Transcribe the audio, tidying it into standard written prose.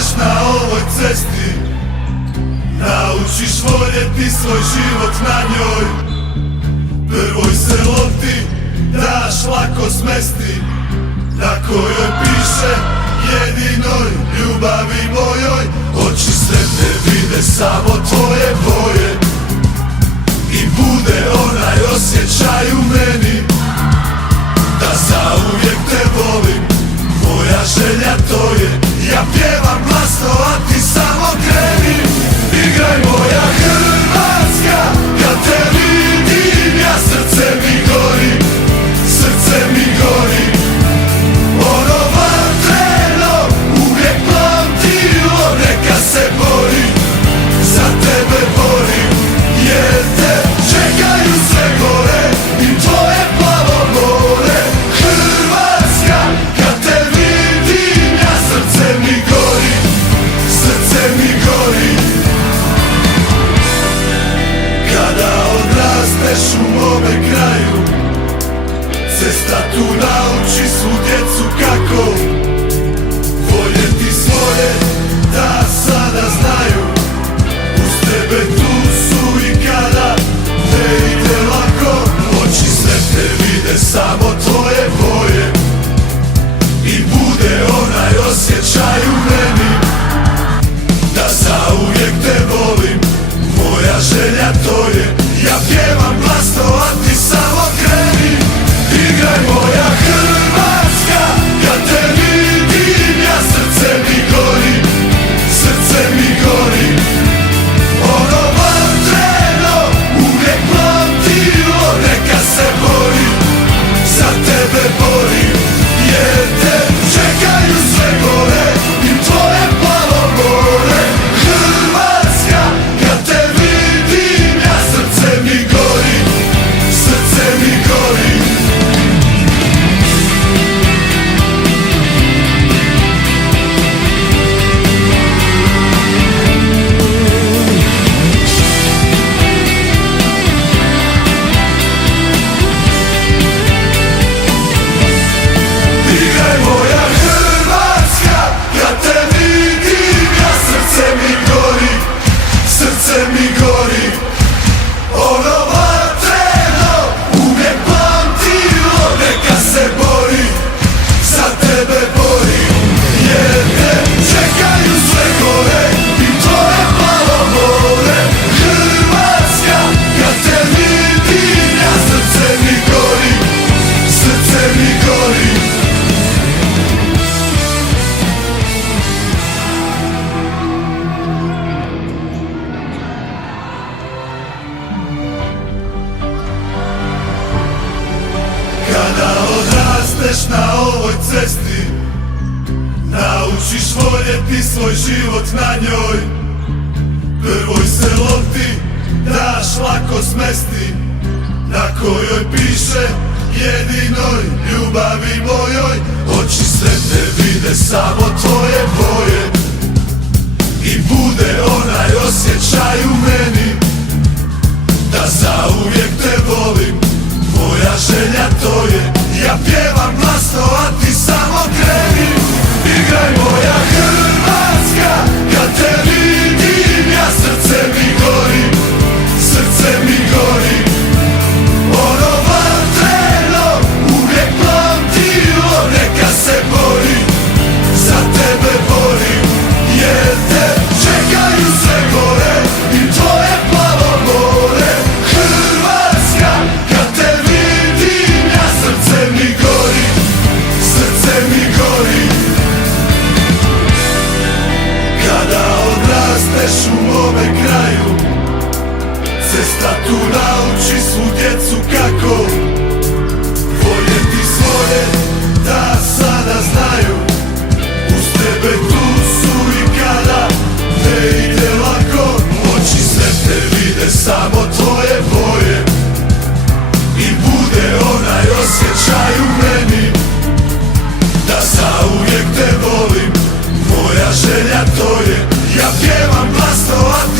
razneš na ovoj cesti, naučiš voljeti svoj život na njoj. Prvoj se lopti daš lako smesti, na kojoj piše jedinoj ljubavi mojoj. Oči sretne vide samo tvoje boje i bude onaj osjećaj u meni da zauvijek te volim. Moja želja to je, ja pjevam glasno, a ti samo kreni. Igraj moja Hrvatska, kad te vidim ja srce mi gori, srce mi gori. Ono vatreno, uvijek pamtilo, neka se bori, za tebe borim, jer te čekaju sve gore i tvoje plavo more. Hrvatska, kad te vidim ja srce mi gori, srce mi gori. Kada odrasteš u mome kraju, cesta tu nauči svu djecu kako voljeti svoje, da sada znaju. Uz tebe tu su i kada ne ide lako. Oči sretne vide samo tvoje boje i bude onaj osjećaj u meni da zauvijek te volim. Moja želja to je, ja pjevam glasno, a ti samo kreni. Igraj moja Hrvatska, kad te vidim ja srce mi gori, srce mi gori. Ono vatreno, uvijek pamtilo, neka se bori, za tebe borim, jer te čekaju sve gore i tvoje plavo more. Hrvatska, kad te vidim ja srce mi gori, srce mi gori. Igraj moja Hrvatska, kad te vidim ja srce mi gori, srce mi gori. Ono vatreno, uvijek pamtilo, neka se bori, za tebe borim, jer te čekaju sve gore i tvoje plavo more. Hrvatska, kad te vidim ja srce mi gori, srce mi gori. Kada odrasteš na ovoj cesti, naučiš voljeti svoj život na njoj. Prvoj se lopti daš lako smesti, na kojoj piše jedinoj ljubavi mojoj. Oči sretne vide samo tvoje boje i bude onaj osjećaj u meni da zauvijek te volim. Moja želja to je, ja pjevam glasno, a ti samo kreni. Igraj moja Hrvatska, kad te vidim ja srce mi gori, srce mi gori. Ono vatreno, uvijek pamtilo, neka se bori, za tebe borim, jer te čekaju sve gore i tvoje plavo more. Hrvatska, kad te vidim ja srce mi gori, srce mi gori. Kada odrasteš u mome kraju, cesta tu nauči svu djecu kako voljeti svoje, da sada znaju. Uz tebe tu su i kada ne ide lako. Oči sretne vide samo tvoje boje i bude onaj osjećaj u meni da zauvijek te volim. Moja želja to je, ja pjevam glasno, a ti